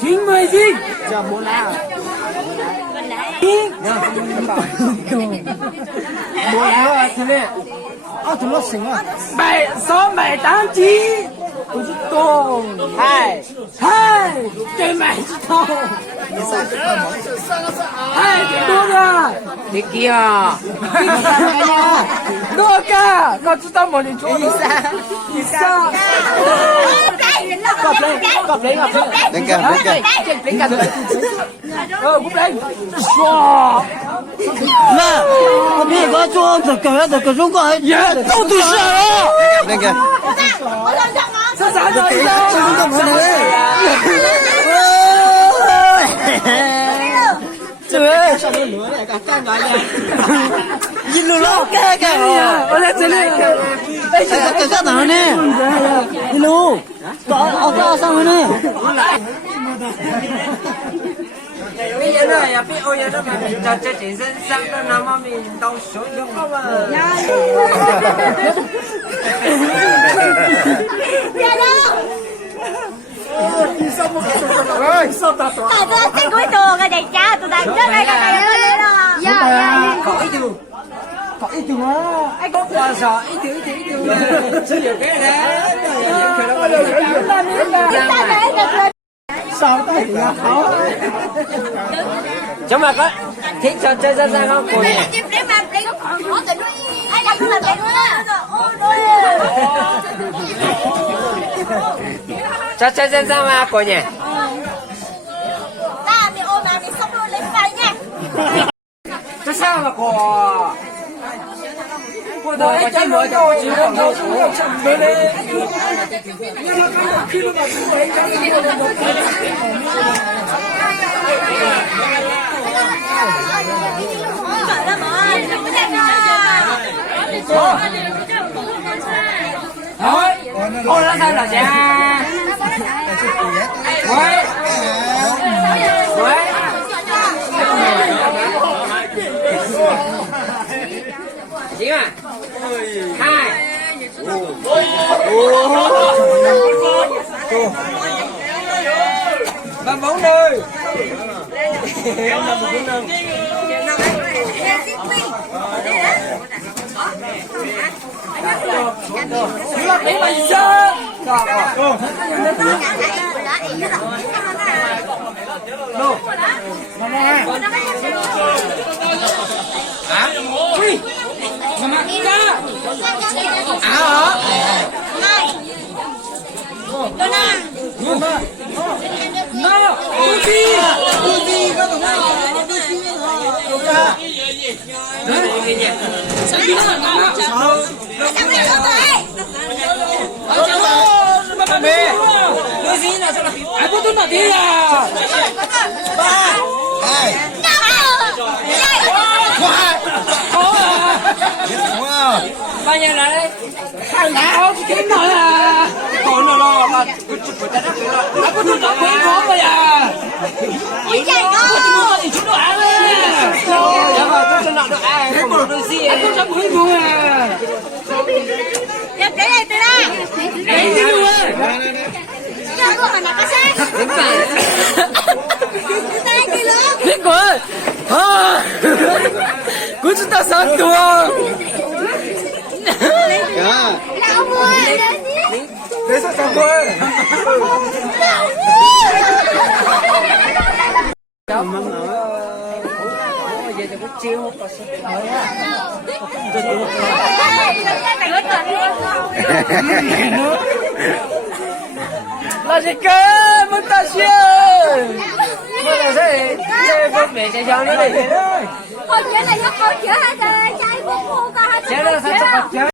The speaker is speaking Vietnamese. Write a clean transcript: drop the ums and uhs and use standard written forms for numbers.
Chính mời gì? Giờ muốn nào? Mua nào thế này? Tụi nó xinh à? 789不知道，嗨，最买知道，嗨，多个，你几啊？多个，我知道冇你错，第三，Cọp lấy ngọc Lên kìa, lên kìa. cũng đây, wow, Mà, hôm nay có cho được cái rung gọi. yeah, đâu từ sao? Lên kìa. Sao sao rồi Trời ơi, sao nó lửa này cả can nói này. Nhìn lửa nó kìa. ở đây trên đây, Cái sao nào nè. Nhìn lửa. Có sao nè. Bây giờ nó là biết ôi giờ nó mà cho chị sinh sang nó nằm mà mình đâu số được không mà. Cái cuối tuần cái này cha tụi đang chết đây cái này đó. Dạ. có ít chừng á, Ai có quà sợ ít thiếu. Số nhiều cái đấy. sao tay thì khó, Chúng mà có thích cho chơi ra không cô nhỉ? Để mà đây có còn có tụi nó ai làm cũng làm vậy nữa. Cho chơi ra mà cô nhỉ? Ta mày ôm mà mày sống luôn lên vai nha. Cho sao mà cô? Cô đâu có chơi mới đâu, chỉ có đâu không chậm với đấy. khi mà chúng thấy cái gì đó Trời đất ơi, đừng có đem thôi, Cô đã sao là cha? Quay. Chị à? 2. Ba bốn nơi. để mà sao, mà ra, nó, Uzi, có tụi nó, ai có tôi nói đi à? 3, 2, wow. bao nhiêu là đấy? Thằng nào kiếm nói à? Thôi nó là cứ chụp của ta đó rồi. Ai có tôi nói quên nó rồi à? Ui trời Có ơi. thì mua gì chúng nó ăn đấy. Dạ rồi, tôi nói được ai không được đôi gì. Ai có chắc quên mua à? Đẹp cái này tụi nó. Đấy đi luôn à? Cho cô mà nó có sáng. Đúng rồi. Tay kia luôn. Biết rồi. À, cứ chúng ta sáng tua. Kìa. Lão mua. Thế sao chẳng quên? Giờ tôi có chiêu có Là gì cơ? Mất ta xuyên. Bây giờ sẽ vứt về cho cháu nữa đi. Con chữa này nó con chữa hai trai bốn cô con hai Cháu nó sao